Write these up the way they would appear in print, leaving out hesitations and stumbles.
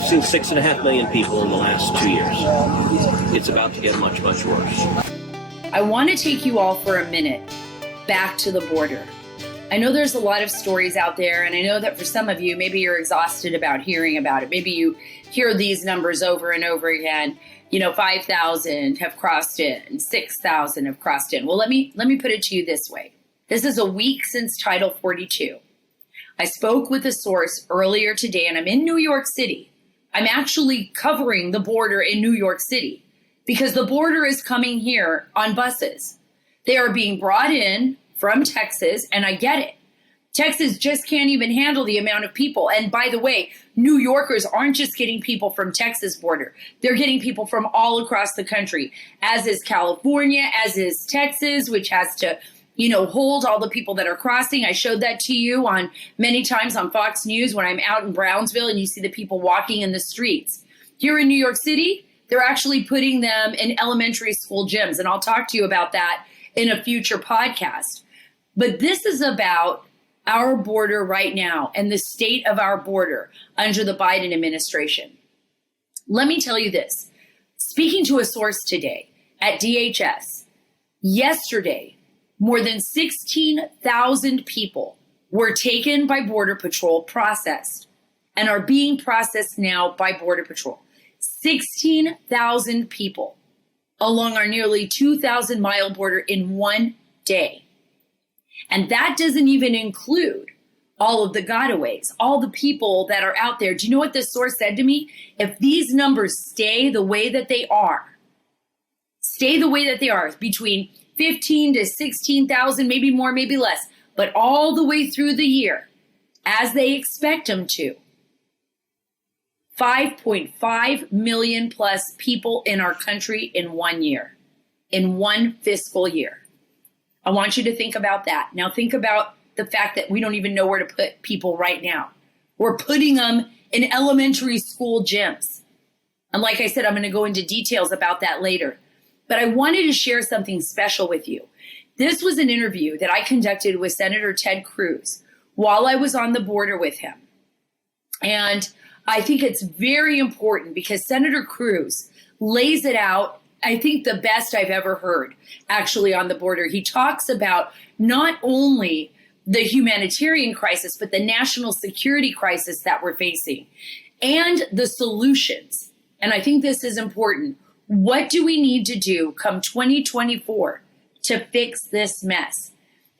We've seen 6.5 million people in the last 2 years. It's about to get much, much worse. I want to take you all for a minute back to the border. I know there's a lot of stories out there, and I know that for some of you, maybe you're exhausted about hearing about it. Maybe you hear these numbers over and over again. 5,000 have crossed in, 6,000 have crossed in. Well, let me put it to you this way. This is a week since Title 42. I spoke with a source earlier today, and I'm in New York City. I'm actually covering the border in New York City because the border is coming here on buses. They are being brought in from Texas, and I get it. Texas just can't even handle the amount of people. And by the way, New Yorkers aren't just getting people from Texas border. They're getting people from all across the country, as is California, as is Texas, which has to, hold all the people that are crossing. I showed that to you on many times on Fox News when I'm out in Brownsville and you see the people walking in the streets. Here in New York City, they're actually putting them in elementary school gyms. And I'll talk to you about that in a future podcast. But this is about our border right now and the state of our border under the Biden administration. Let me tell you this. Speaking to a source today at DHS, yesterday, more than 16,000 people were taken by Border Patrol, processed, and are being processed now by Border Patrol. 16,000 people along our nearly 2,000-mile border in one day. And that doesn't even include all of the gotaways, all the people that are out there. Do you know what this source said to me? If these numbers stay the way that they are, between 15 to 16,000, maybe more, maybe less, but all the way through the year, as they expect them to, 5.5 million plus people in our country in 1 year, in one fiscal year. I want you to think about that. Now think about the fact that we don't even know where to put people right now. We're putting them in elementary school gyms. And like I said, I'm going to go into details about that later. But I wanted to share something special with you. This was an interview that I conducted with Senator Ted Cruz while I was on the border with him. And I think it's very important because Senator Cruz lays it out, I think, the best I've ever heard, actually, on the border. He talks about not only the humanitarian crisis, but the national security crisis that we're facing and the solutions. And I think this is important. What do we need to do come 2024 to fix this mess?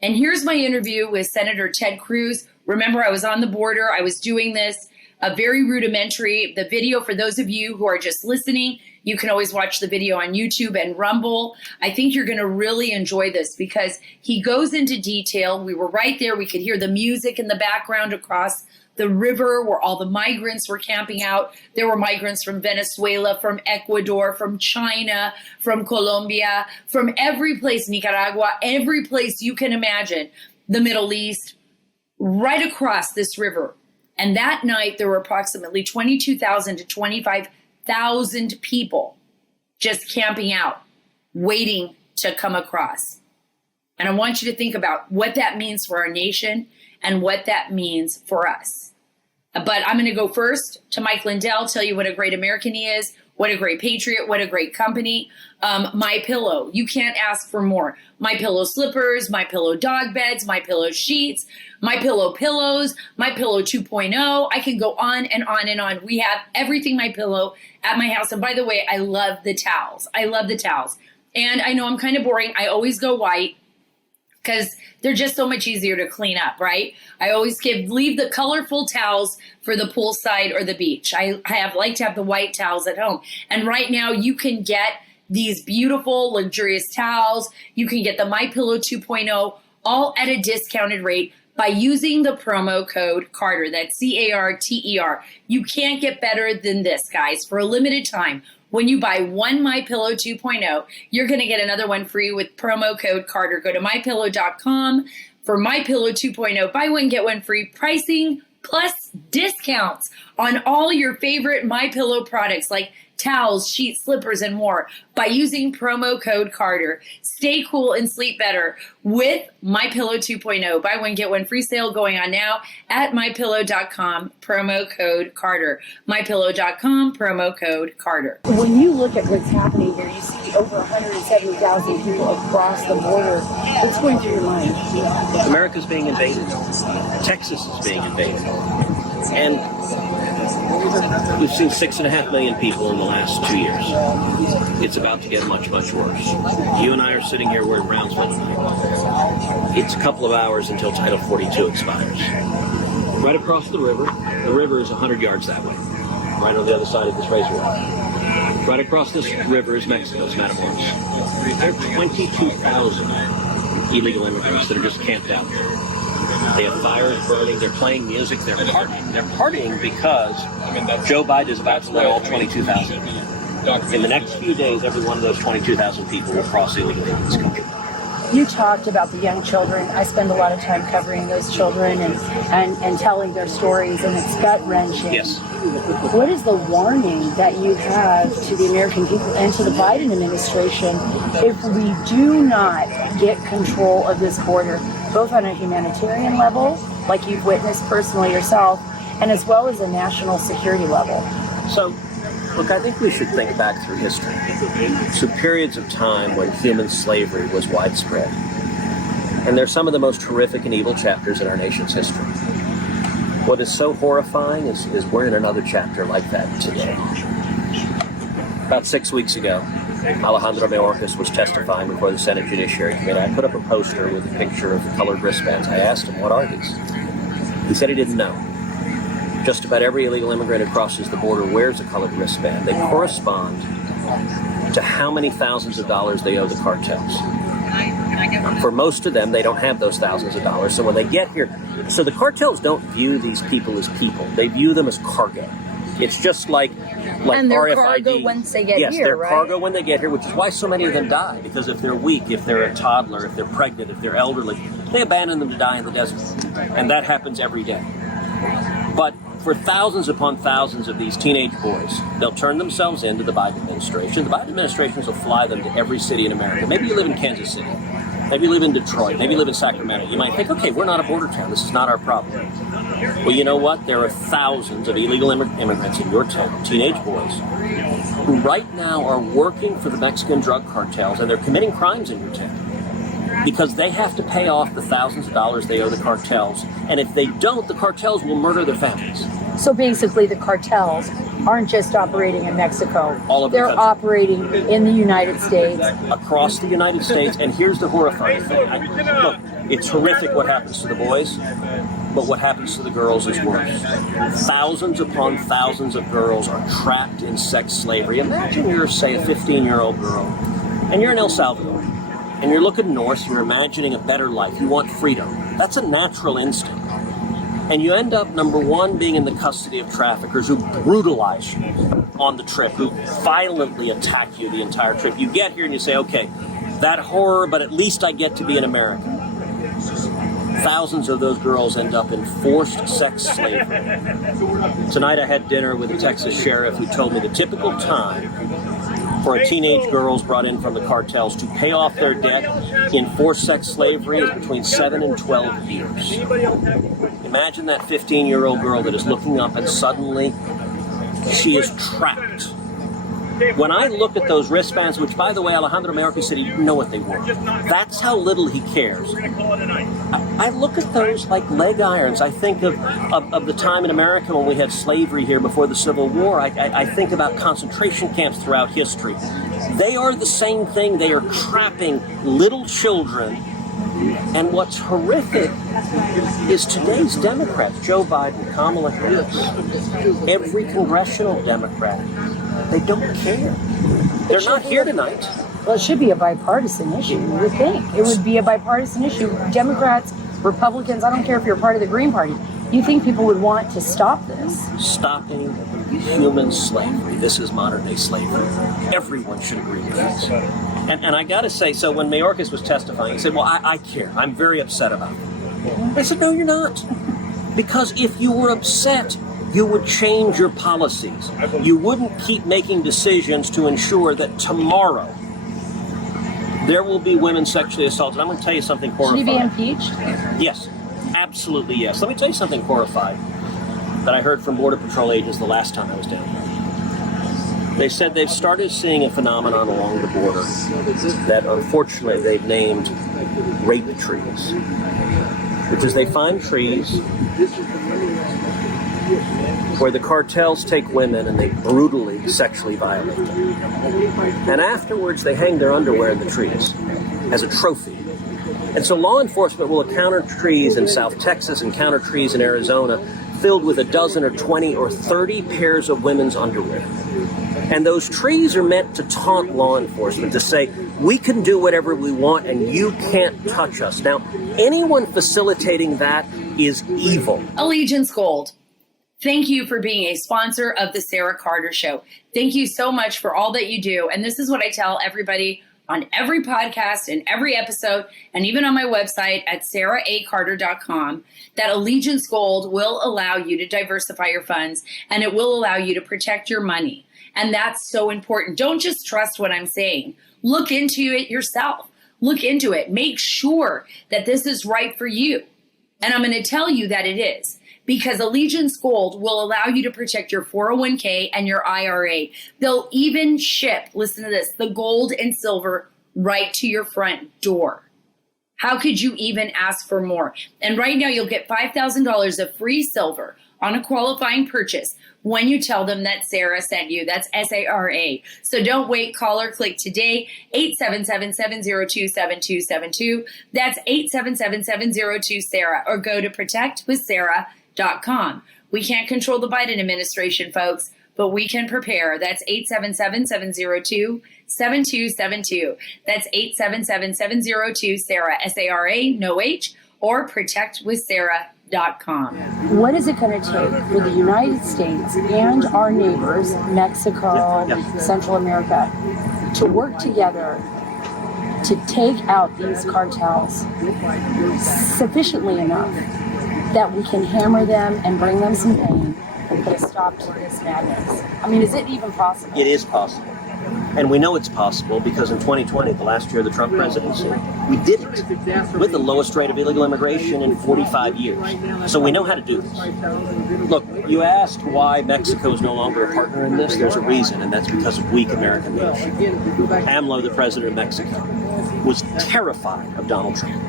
And here's my interview with Senator Ted Cruz. Remember, I was on the border. I was doing this very rudimentary. The video, for those of you who are just listening, you can always watch the video on YouTube and Rumble. I think you're going to really enjoy this because he goes into detail. We were right there. We could hear the music in the background across the river where all the migrants were camping out. There were migrants from Venezuela, from Ecuador, from China, from Colombia, from every place, Nicaragua, every place you can imagine, the Middle East, right across this river. And that night, there were approximately 22,000 to 25,000 people just camping out, waiting to come across. And I want you to think about what that means for our nation and what that means for us. But I'm going to go first to Mike Lindell, tell you what a great American he is, what a great patriot, what a great company. My Pillow, you can't ask for more. My Pillow slippers, My Pillow dog beds, My Pillow sheets, My Pillow pillows, My Pillow 2.0. I can go on and on and on. We have everything My Pillow at my house. And by the way, I love the towels. And I know I'm kind of boring. I always go white because they're just so much easier to clean up, right? I always leave the colorful towels for the poolside or the beach. I like to have the white towels at home. And right now you can get these beautiful, luxurious towels. You can get the My Pillow 2.0 all at a discounted rate by using the promo code Carter. That's CARTER. You can't get better than this, guys. For a limited time, when you buy one My Pillow 2.0, you're going to get another one free with promo code Carter. Go to mypillow.com for My Pillow 2.0. Buy one, get one free pricing plus discounts on all your favorite My Pillow products like towels, sheets, slippers, and more by using promo code Carter. Stay cool and sleep better with MyPillow 2.0. Buy one, get one free sale going on now at MyPillow.com, promo code Carter. MyPillow.com, promo code Carter. When you look at what's happening here, you see over 170,000 people across the border. What's going through your mind? America's being invaded. Texas is being invaded. And we've seen 6.5 million people in the last 2 years. It's about to get much, much worse. You and I are sitting here, we're in Brownsville tonight. It's a couple of hours until Title 42 expires. Right across the river is 100 yards that way, right on the other side of this razor wire. Right across this river is Mexico's Matamoros. There are 22,000 illegal immigrants that are just camped out there. They have fires burning, they're playing music, they're partying. They're partying because Joe Biden is about to let all 22,000 in. In the next few days, every one of those 22,000 people will cross illegally in this country. You talked about the young children. I spend a lot of time covering those children and telling their stories, and it's gut-wrenching. Yes. What is the warning that you have to the American people and to the Biden administration if we do not get control of this border, both on a humanitarian level, like you've witnessed personally yourself, and as well as a national security level? So, look, I think we should think back through history to periods of time when human slavery was widespread. And they're some of the most horrific and evil chapters in our nation's history. What is so horrifying is we're in another chapter like that today. About 6 weeks ago, Alejandro Mayorkas was testifying before the Senate Judiciary Committee. I put up a poster with a picture of colored wristbands. I asked him, what are these? He said he didn't know. Just about every illegal immigrant who crosses the border wears a colored wristband. They correspond to how many thousands of dollars they owe the cartels. For most of them, they don't have those thousands of dollars. So when they get here, so the cartels don't view these people as people. They view them as cargo. It's just like and they're RFID. cargo once they get here, yes, they're right? cargo when they get here, which is why so many of them die. Because if they're weak, if they're a toddler, if they're pregnant, if they're elderly, they abandon them to die in the desert. And that happens every day. But for thousands upon thousands of these teenage boys, they'll turn themselves into the Biden administration. The Biden administration will fly them to every city in America. Maybe you live in Kansas City. Maybe you live in Detroit. Maybe you live in Sacramento. You might think, okay, we're not a border town. This is not our problem. Well, you know what? There are thousands of illegal immigrants in your town, teenage boys, who right now are working for the Mexican drug cartels, and they're committing crimes in your town because they have to pay off the thousands of dollars they owe the cartels. And if they don't, the cartels will murder their families. So basically, the cartels aren't just operating in Mexico. All over the country. They're operating in the United States. Across the United States. And here's the horrifying thing. Look, it's horrific what happens to the boys, but what happens to the girls is worse. Thousands upon thousands of girls are trapped in sex slavery. Imagine you're, say, a 15-year-old girl, and you're in El Salvador, and you're looking north, you're imagining a better life. You want freedom. That's a natural instinct. And you end up, number one, being in the custody of traffickers who brutalize you on the trip, who violently attack you the entire trip. You get here and you say, okay, that horror, but at least I get to be an American. Thousands of those girls end up in forced sex slavery. Tonight I had dinner with a Texas sheriff who told me the typical time for a teenage girls brought in from the cartels to pay off their debt in forced sex slavery is between 7 and 12 years. Imagine that 15-year-old girl that is looking up and suddenly she is trapped. When I look at those wristbands, which, by the way, Alejandro Mayorkas said he didn't know what they were. That's how little he cares. I look at those like leg irons. I think of the time in America when we had slavery here before the Civil War. I think about concentration camps throughout history. They are the same thing. They are trapping little children. And what's horrific is today's Democrats, Joe Biden, Kamala Harris, every congressional Democrat, they don't care. They're not here tonight. Well, it should be a bipartisan issue, you would think. It would be a bipartisan issue. Democrats, Republicans, I don't care if you're part of the Green Party. You think people would want to stop this? Stopping human slavery. This is modern-day slavery. Everyone should agree with this. And I got to say, so when Mayorkas was testifying, he said, well, I care. I'm very upset about it. I said, no, you're not. Because if you were upset, you would change your policies. You wouldn't keep making decisions to ensure that tomorrow there will be women sexually assaulted. I'm going to tell you something horrifying. Should he be impeached? Yes, absolutely yes. Let me tell you something horrifying that I heard from Border Patrol agents the last time I was down here. They said they've started seeing a phenomenon along the border that unfortunately they've named rape trees, which is they find trees where the cartels take women and they brutally sexually violate them. And afterwards, they hang their underwear in the trees as a trophy. And so law enforcement will encounter trees in South Texas, encounter trees in Arizona, filled with a dozen or 20 or 30 pairs of women's underwear. And those trees are meant to taunt law enforcement, to say, we can do whatever we want and you can't touch us. Now, anyone facilitating that is evil. Allegiance Gold. Thank you for being a sponsor of the Sara Carter Show. Thank you so much for all that you do. And this is what I tell everybody on every podcast and every episode, and even on my website at saracarter.com, that Allegiance Gold will allow you to diversify your funds and it will allow you to protect your money. And that's so important. Don't just trust what I'm saying. Look into it yourself. Look into it. Make sure that this is right for you. And I'm going to tell you that it is. Because Allegiance Gold will allow you to protect your 401k and your IRA. They'll even ship, listen to this, the gold and silver right to your front door. How could you even ask for more? And right now you'll get $5,000 of free silver on a qualifying purchase when you tell them that Sara sent you. That's SARA. So don't wait. Call or click today. 877-702-7272. That's 877-702-SARA. Or go to protectwithsara.com. We can't control the Biden administration, folks, but we can prepare. That's 877-702-7272. That's 877-702-SARA, SARA, no H, or protectwithsara.com. What is it going to take for the United States and our neighbors, Mexico, Central America, to work together to take out these cartels sufficiently enough that we can hammer them and bring them some pain and put a stop to this madness? I mean, is it even possible? It is possible. And we know it's possible because in 2020, the last year of the Trump presidency, we did it with the lowest rate of illegal immigration in 45 years. So we know how to do this. Look, you asked why Mexico is no longer a partner in this. There's a reason, and that's because of weak American leadership. AMLO, the president of Mexico, was terrified of Donald Trump.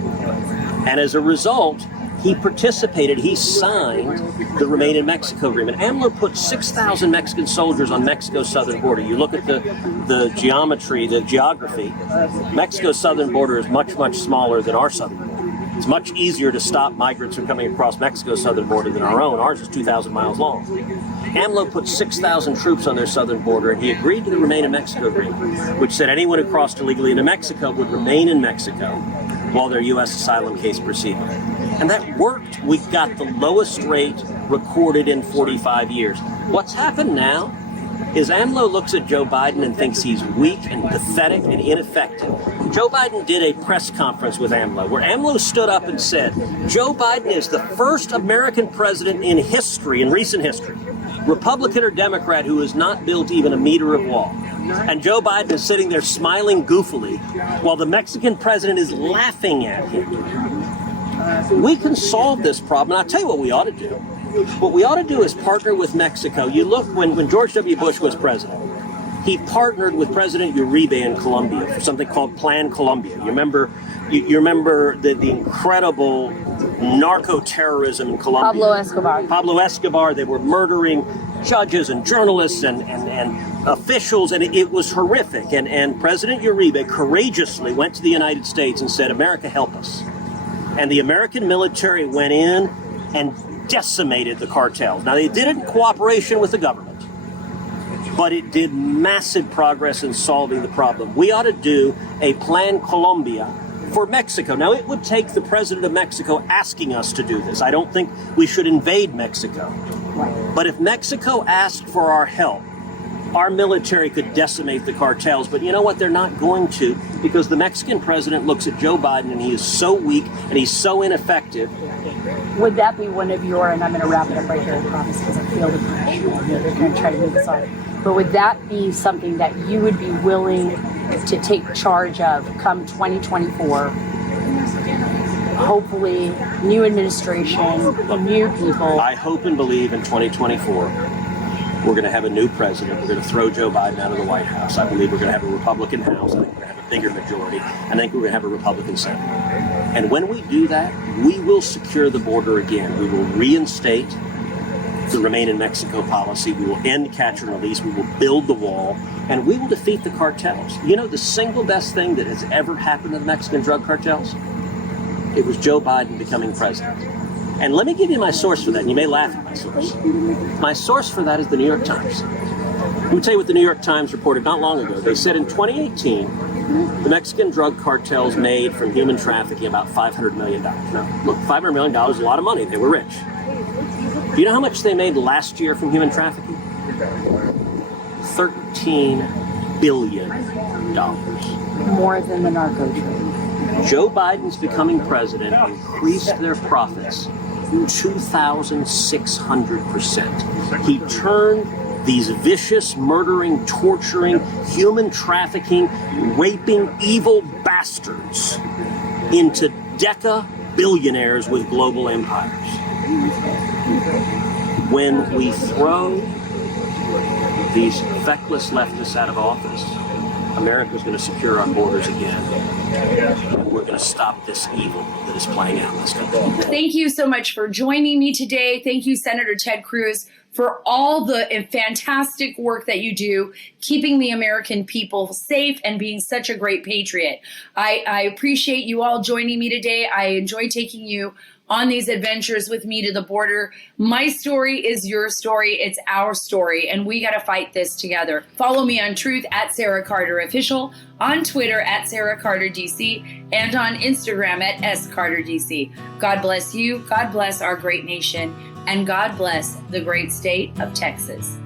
And as a result, he participated, he signed the Remain in Mexico agreement. AMLO put 6,000 Mexican soldiers on Mexico's southern border. You look at the geometry, the geography, Mexico's southern border is much, much smaller than our southern border. It's much easier to stop migrants from coming across Mexico's southern border than our own. Ours is 2,000 miles long. AMLO put 6,000 troops on their southern border, and he agreed to the Remain in Mexico agreement, which said anyone who crossed illegally into Mexico would remain in Mexico while their U.S. asylum case proceeded. And that worked. We got the lowest rate recorded in 45 years. What's happened now is AMLO looks at Joe Biden and thinks he's weak and pathetic and ineffective. Joe Biden did a press conference with AMLO where AMLO stood up and said, Joe Biden is the first American president in history, in recent history, Republican or Democrat, who has not built even a meter of wall. And Joe Biden is sitting there smiling goofily while the Mexican president is laughing at him. We can solve this problem. And I'll tell you what we ought to do. What we ought to do is partner with Mexico. You look, when George W. Bush was president, he partnered with President Uribe in Colombia for something called Plan Colombia. You remember the incredible narco-terrorism in Colombia. Pablo Escobar. They were murdering judges and journalists and officials, and it was horrific. And President Uribe courageously went to the United States and said, America, help us. And the American military went in and decimated the cartels. Now, they did it in cooperation with the government, but it did massive progress in solving the problem. We ought to do a Plan Colombia for Mexico. Now, it would take the president of Mexico asking us to do this. I don't think we should invade Mexico. But if Mexico asked for our help, Our military could decimate the cartels, but you know what? They're not going to, because the Mexican president looks at Joe Biden and he is so weak and he's so ineffective. Would that be one of your, and I'm going to wrap it up right here, I promise, because I feel the pressure. They're going to try to move us on. But would that be something that you would be willing to take charge of come 2024? Hopefully, new administration, new people. I hope and believe in 2024, we're going to have a new president. We're going to throw Joe Biden out of the White House. I believe we're going to have a Republican House. I think we're going to have a bigger majority. I think we're going to have a Republican Senate. And when we do that, we will secure the border again. We will reinstate the Remain in Mexico policy. We will end catch and release. We will build the wall. And we will defeat the cartels. You know, the single best thing that has ever happened to the Mexican drug cartels? It was Joe Biden becoming president. And let me give you my source for that. And you may laugh at my source. My source for that is the New York Times. Let me tell you what the New York Times reported not long ago. They said in 2018, the Mexican drug cartels made from human trafficking about $500 million. Now, look, $500 million is a lot of money. They were rich. Do you know how much they made last year from human trafficking? $13 billion. More than the narco trade. Joe Biden's becoming president increased their profits 2,600%. He turned these vicious, murdering, torturing, human trafficking, raping, evil bastards into deca-billionaires with global empires. When we throw these feckless leftists out of office, America's going to secure our borders again. We're going to stop this evil that is playing out in this country. Thank you so much for joining me today. Thank you, Senator Ted Cruz, for all the fantastic work that you do, keeping the American people safe and being such a great patriot. I appreciate you all joining me today. I enjoy taking you on these adventures with me to the border. My story is your story. It's our story, and we got to fight this together. Follow me on Truth at Sara Carter Official, on Twitter at Sara Carter DC, and on Instagram at SCarterDC. God bless you. God bless our great nation, and God bless the great state of Texas.